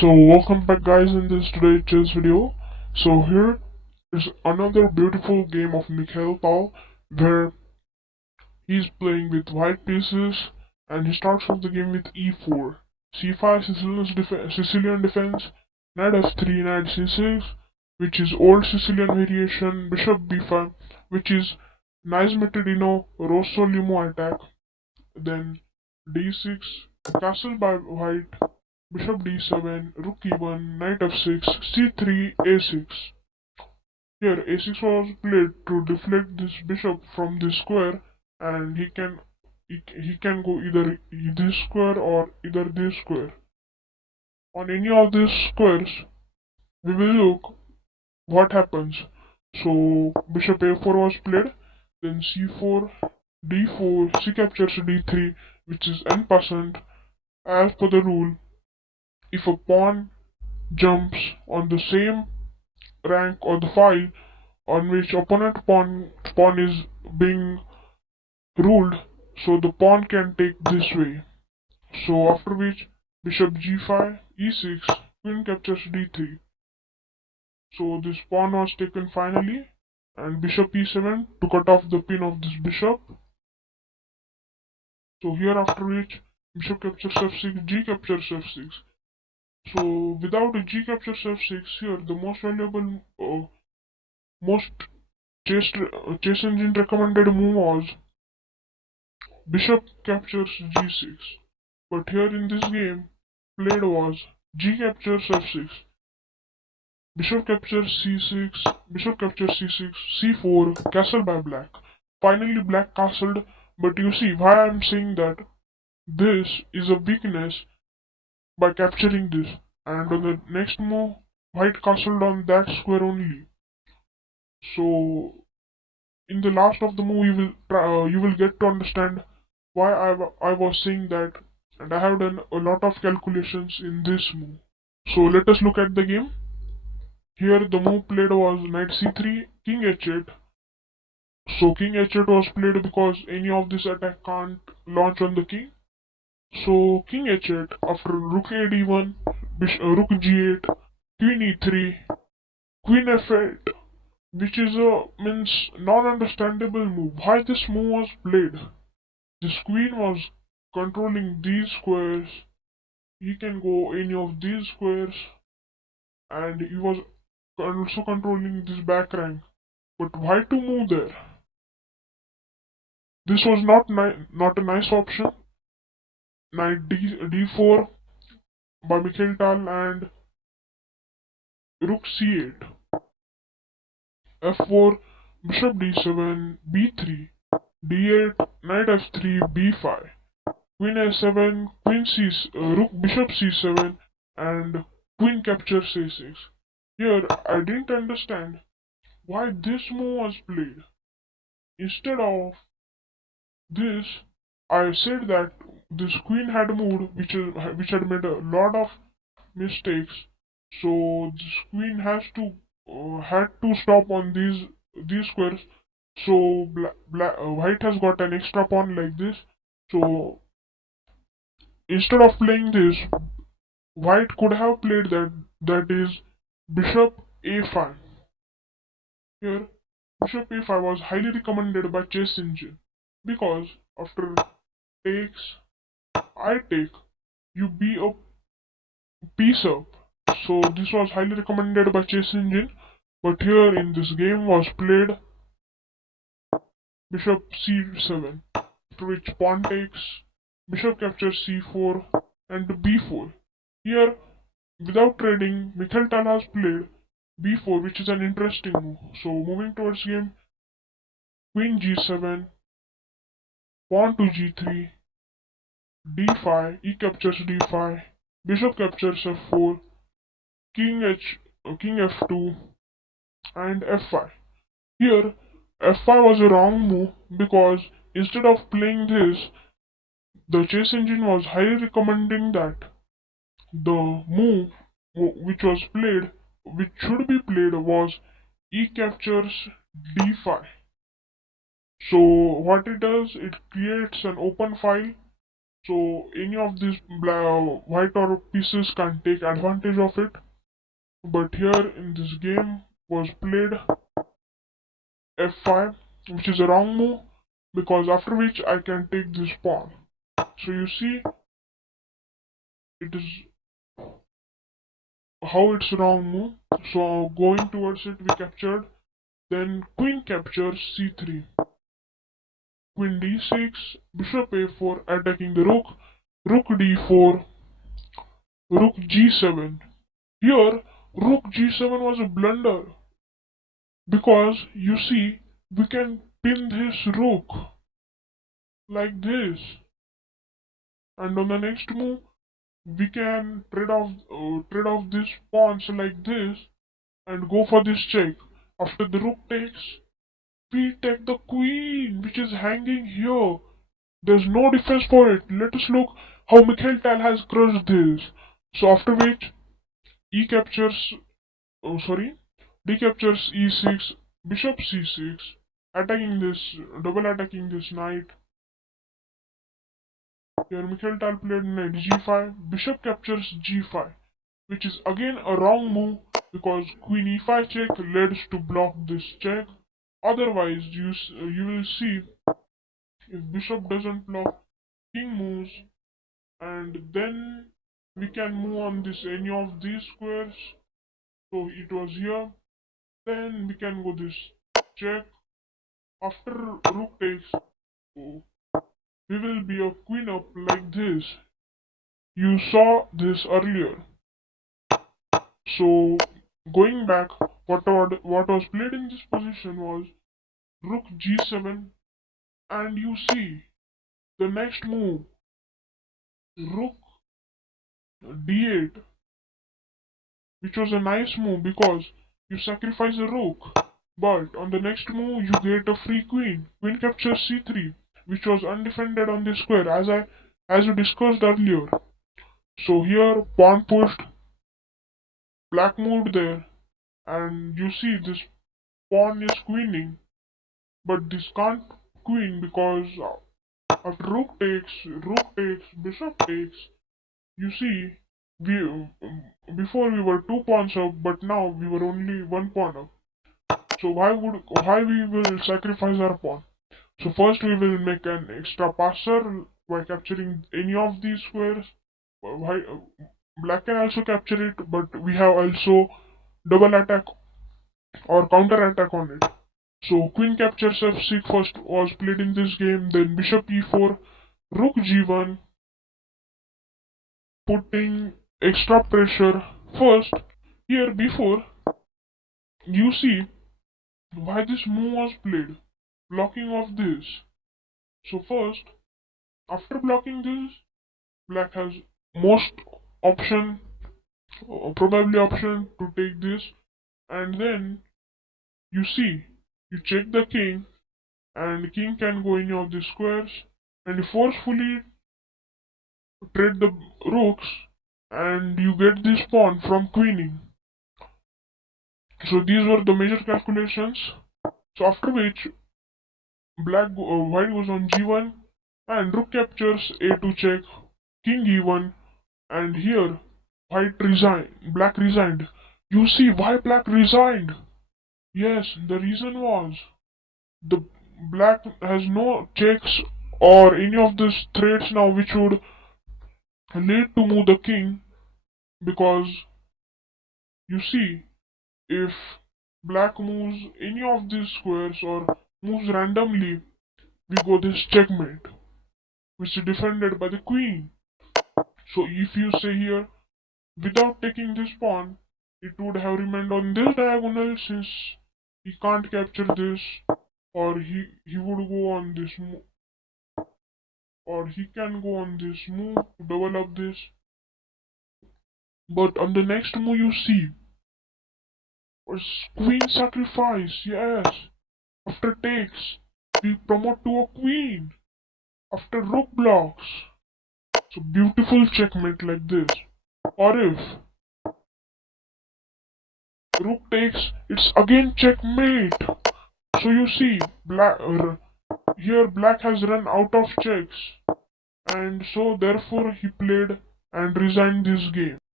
So welcome back guys in this today's chess video. So here is another beautiful game of Mikhail where he's playing with white pieces and he starts off the game with e4, c5 Sicilian defense, knight f3, knight c6 which is old Sicilian variation, bishop b5 which is nice metodino rosso limo attack, then d6, castle by white, bishop d7, rook e1, knight f6, c3, a6. Here a6 was played to deflect this bishop from this square, and he can go either this square or either this square. On any of these squares, we will look what happens. So bishop a4 was played, then c4, d4, c captures d3, which is n percent as per the rule. If a pawn jumps on the same rank or the file on which opponent pawn is being ruled, so the pawn can take this way. So after which bishop g5, e6, queen captures d3. So this pawn was taken finally, and bishop e7 to cut off the pin of this bishop. So here after which bishop captures f6, g captures f6. So without a g captures f6, here the most valuable, most chess engine recommended move was bishop captures g6. But here in this game, played was g captures f6, bishop captures c6, bishop captures c6, c4, castle by black. Finally black castled, but you see why I am saying that this is a weakness by capturing this, and on the next move white castled on that square only. So in the last of the move you will get to understand why I was saying that, and I have done a lot of calculations in this move. So let us look at the game. Here the move played was knight c3, king h8. So king h8 was played because any of this attack can't launch on the king. So king h8 after rook a d1, rook g8, queen e3, queen f8, which is a non-understandable move. Why this move was played? This queen was controlling these squares. He can go any of these squares, and he was also controlling this back rank. But why to move there? This was not a nice option. Knight d4 by Mikhail and rook c8, f4, bishop d7, b3, d8, knight f3, b5, queen a7, bishop c7, and queen captures a6. Here I didn't understand why this move was played. Instead of this, I said that this queen had moved, which had made a lot of mistakes. So this queen had to stop on these squares. So white has got an extra pawn like this. So instead of playing this, white could have played that is bishop a5. Here bishop a5 was highly recommended by chess engine because after takes I take, you be a piece up. So this was highly recommended by chess engine, but here in this game was played bishop c7, after which pawn takes, bishop captures c4 and b4. Here without trading, Mikhail has played b4, which is an interesting move. So moving towards game, queen g7, pawn to g3, d5, e captures d5, bishop captures f4, king f2, and f5. Here f5 was a wrong move because instead of playing this, the chess engine was highly recommending that the move which should be played was e captures d5. So what it does, it creates an open file So any of these white or pieces can take advantage of it. But here in this game was played f5, which is a wrong move, because after which I can take this pawn. So you see, it is how it's wrong move. So going towards it, we captured. Then queen captures c3, queen d6, bishop a4, attacking the rook, rook d4, rook g7. Here, rook g7 was a blunder, because you see, we can pin this rook like this, and on the next move we can trade off these pawns like this and go for this check. After the rook takes, we take the queen, which is hanging here. There's no defense for it. Let us look how Mikhail has crushed this. So after which e captures, d captures e6, bishop c6, attacking this, double attacking this knight. Here Mikhail played knight g5, bishop captures g5, which is again a wrong move, because queen e5 check leads to block this check. Otherwise, you will see, if bishop doesn't block, king moves, and then we can move on this any of these squares. So it was here. Then we can go this check. After rook takes, we will be a queen up like this. You saw this earlier. So going back, what was played in this position was rook g7, and you see the next move, rook d8, which was a nice move because you sacrifice a rook, but on the next move you get a free queen. Queen captures c3, which was undefended on this square, as we discussed earlier. So here pawn pushed, black moved there, and you see this pawn is queening, but this can't queen because after rook takes, bishop takes, you see, before we were 2 pawns up, but now we were only 1 pawn up. So why we will sacrifice our pawn? So first we will make an extra passer by capturing any of these squares. Black can also capture it, but we have also double attack or counter attack on it. So queen captures f6 first was played in this game, then bishop e4, rook g1, putting extra pressure. First, here before, you see why this move was played, blocking of this. So first, after blocking this, black has most option, probably option to take this, and then you see, you check the king, and king can go any of the squares, and you forcefully trade the rooks, and you get this pawn from queening. So these were the major calculations. So after which white goes on g1, and rook captures a2 check, king e1, and here black resigned. You see why black resigned? Yes, the reason was the black has no checks or any of these threats now which would lead to move the king, because you see, if black moves any of these squares or moves randomly, we go this checkmate, which is defended by the queen. So if you say here, without taking this pawn, it would have remained on this diagonal, since he can't capture this, or he would go on this move, or he can go on this move to double up this. But on the next move you see, queen sacrifice, yes. After takes, we promote to a queen. After rook blocks. So beautiful checkmate like this. Or if rook takes, it's again checkmate. So you see, here black has run out of checks, and so therefore he played and resigned this game.